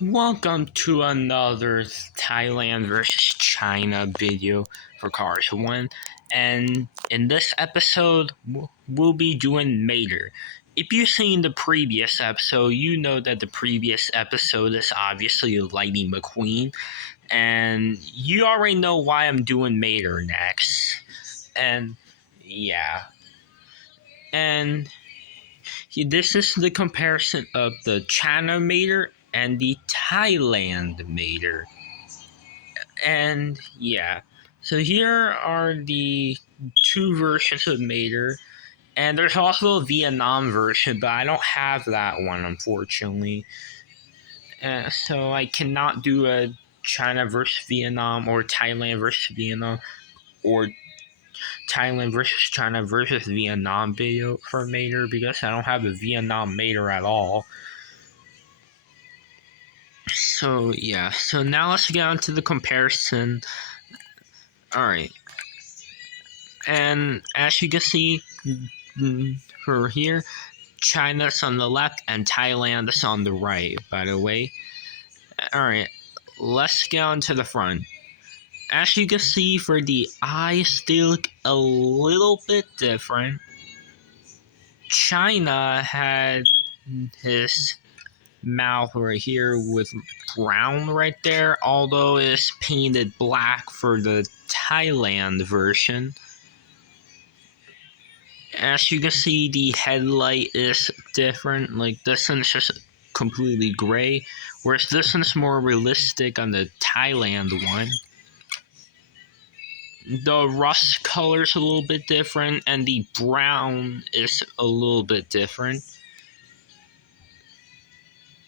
Welcome to another Thailand versus China video for Cars 1. And in this episode, we'll be doing Mater. If you've seen the previous episode, you know that the previous episode is obviously Lightning McQueen. And you already know why I'm doing Mater next. And yeah. And this is the comparison of the China Mater and the Thailand Mater. And yeah, so here are the two versions of Mater, and there's also a Vietnam version, but I don't have that one unfortunately. So I cannot do a China versus Vietnam or Thailand versus Vietnam or Thailand versus China versus Vietnam video for Mater because I don't have a Vietnam Mater at all. So yeah, so now let's get on to the comparison. Alright. And as you can see for here, China's on the left and Thailand is on the right, by the way. Alright, let's get on to the front. As you can see, for the eyes, they look a little bit different. China had his mouth right here with brown right there, although it's painted black for the Thailand version. As you can see, the headlight is different. Like this one's just completely gray, whereas this one's more realistic on the Thailand one. The rust color's a little bit different, and the brown is a little bit different.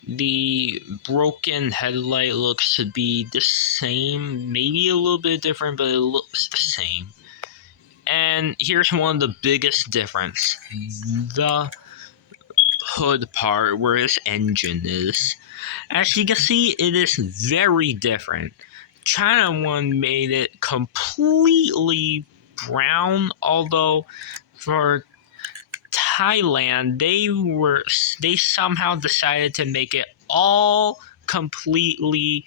The broken headlight looks to be the same, maybe a little bit different, but it looks the same. And here's one of the biggest difference. The hood part where his engine is. As you can see, it is very different. China one made it completely brown, although for Thailand they somehow decided to make it all completely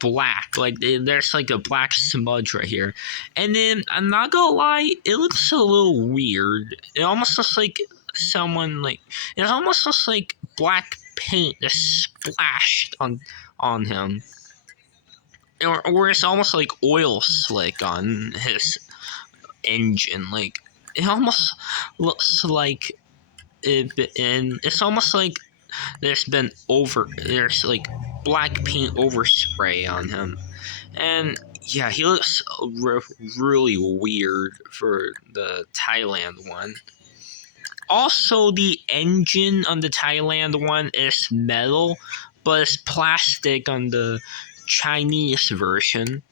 black. Like there's like a black smudge right here, and then I'm not gonna lie, it looks a little weird. It almost looks like it almost looks like black paint is splashed on him, or it's almost like oil slick on his engine. Like it almost looks like and it's almost like there's like black paint overspray on him. And yeah, he looks really weird for the Thailand one. Also, the engine on the Thailand one is metal, but it's plastic on the Chinese version.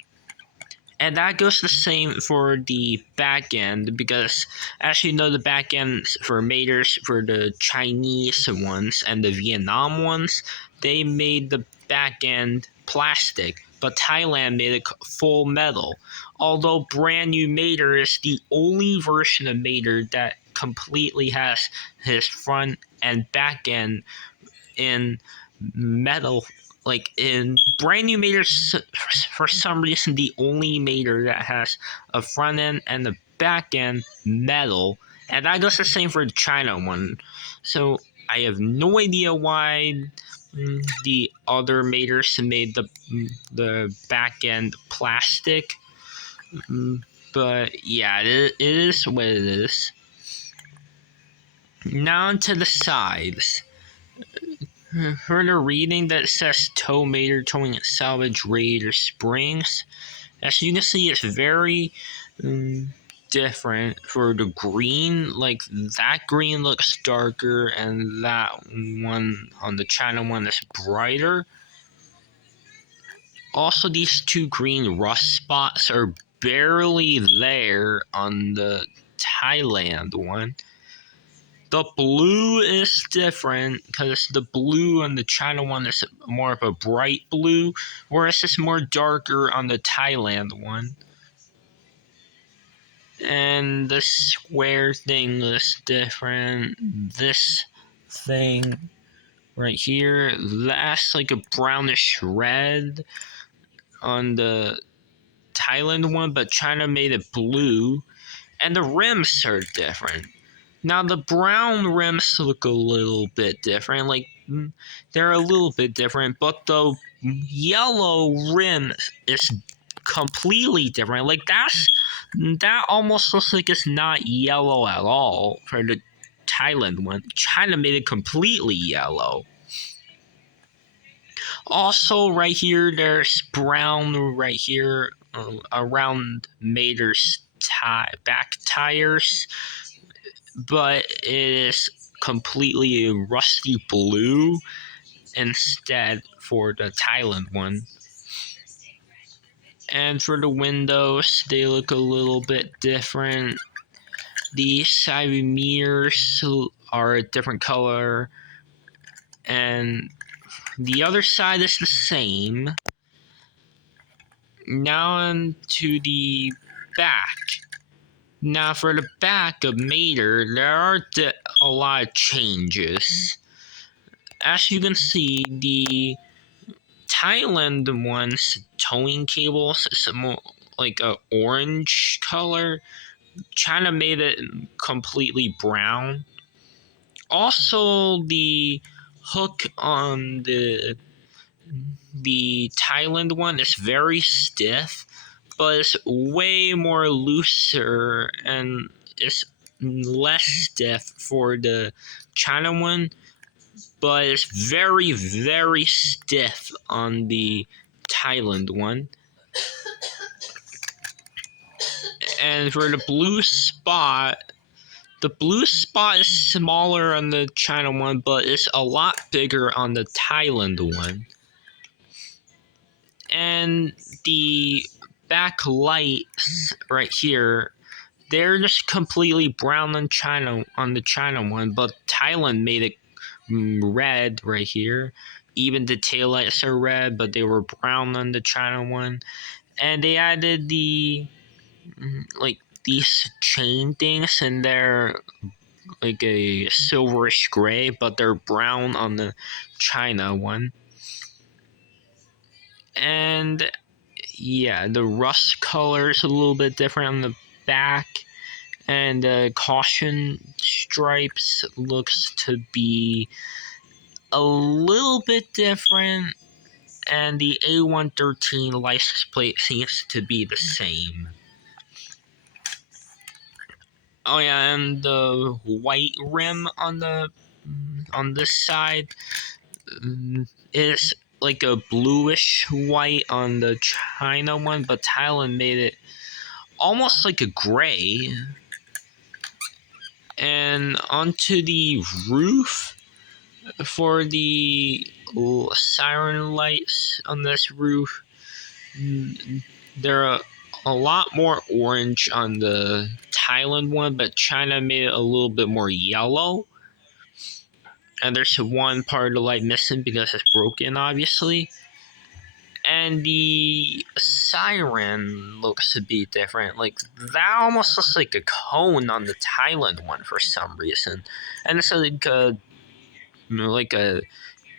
And that goes the same for the back end, because as you know, the back end for Maters, for the Chinese ones and the Vietnam ones, they made the back end plastic, but Thailand made it full metal. Although brand new Mater is the only version of Mater that completely has his front and back end in metal. Like in brand new Maters, for some reason, the only Mater that has a front end and a back end metal, and that goes the same for the China one. So I have no idea why the other Maters made the back end plastic, but yeah, it is what it is. Now to the sides. Heard a reading that says tow Mater towing salvage Raider springs. As you can see, it's very different for the green. Like that green looks darker, and that one on the China one is brighter. Also, these two green rust spots are barely there on the Thailand one. The blue is different because the blue on the China one is more of a bright blue, whereas it's more darker on the Thailand one. And the square thing is different. This thing right here. That's like a brownish red on the Thailand one, but China made it blue, and the rims are different. Now the brown rims look a little bit different, like they're a little bit different, but the yellow rim is completely different. Like that almost looks like it's not yellow at all for the Thailand one. China made it completely yellow. Also, right here, there's brown right here around Mater's back tires, but it is completely rusty blue instead for the Thailand one. And for the windows, they look a little bit different. The side mirrors are a different color, and the other side is the same. Now on to the back. Now for the back of Mater, there are a lot of changes. As you can see, the Thailand one's towing cables is more like a orange color. China made it completely brown. Also, the hook on the Thailand one is very stiff, but it's way more looser and it's less stiff for the China one, but it's very, very stiff on the Thailand one. And for the blue spot is smaller on the China one, but it's a lot bigger on the Thailand one. And the back lights right here, they're just completely brown on the China one, but Thailand made it red right here. Even the taillights are red, but they were brown on the China one. And they added the like these chain things, and they're like a silverish gray, but they're brown on the China one. And yeah, the rust color is a little bit different on the back, and the caution stripes looks to be a little bit different, and the A113 license plate seems to be the same. Oh yeah, and the white rim on this side is like a bluish white on the China one, but Thailand made it almost like a gray. And onto the roof for the siren lights on this roof, they're a lot more orange on the Thailand one, but China made it a little bit more yellow. And there's one part of the light missing because it's broken, obviously. And the siren looks to be different. Like that almost looks like a cone on the Thailand one for some reason, and it's like a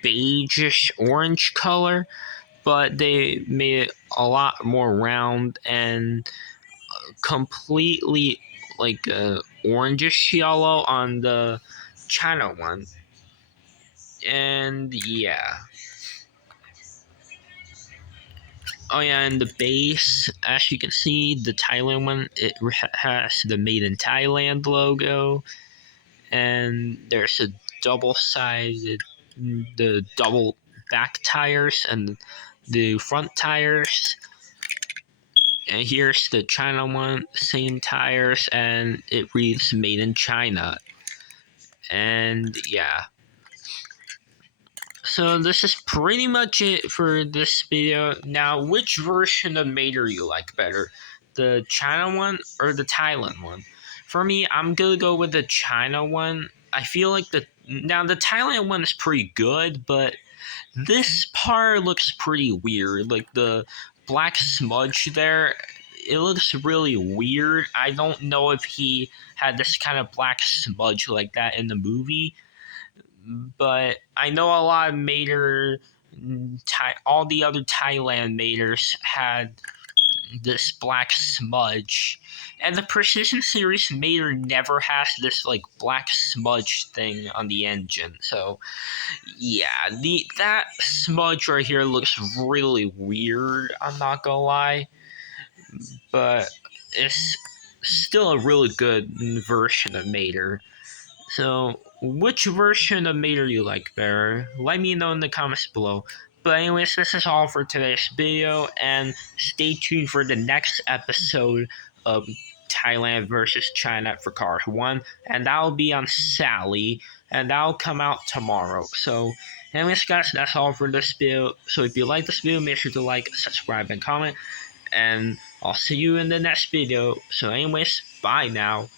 beigeish orange color, but they made it a lot more round and completely like a orangish yellow on the China one. And yeah. Oh yeah, and the base, as you can see, the Thailand one, it has the Made in Thailand logo, and there's a double-sided, the double back tires and the front tires. And here's the China one, same tires, and it reads Made in China. And yeah. So this is pretty much it for this video. Now, which version of Mater you like better? The China one or the Thailand one? For me, I'm gonna go with the China one. I feel like the Thailand one is pretty good, but this part looks pretty weird. Like the black smudge there, it looks really weird. I don't know if he had this kind of black smudge like that in the movie. but I know a lot of Mater, all the other Thailand Maters had this black smudge, and the Precision Series Mater never has this like black smudge thing on the engine. So yeah, that smudge right here looks really weird. I'm not gonna lie, but it's still a really good version of Mater. So, which version of Mater you like better? Let me know in the comments below. But anyways, this is all for today's video, and stay tuned for the next episode of Thailand versus China for Cars 1, and that'll be on Sally, and that'll come out tomorrow. So, anyways guys, that's all for this video. So if you like this video, make sure to like, subscribe, and comment, and I'll see you in the next video. So anyways, bye now.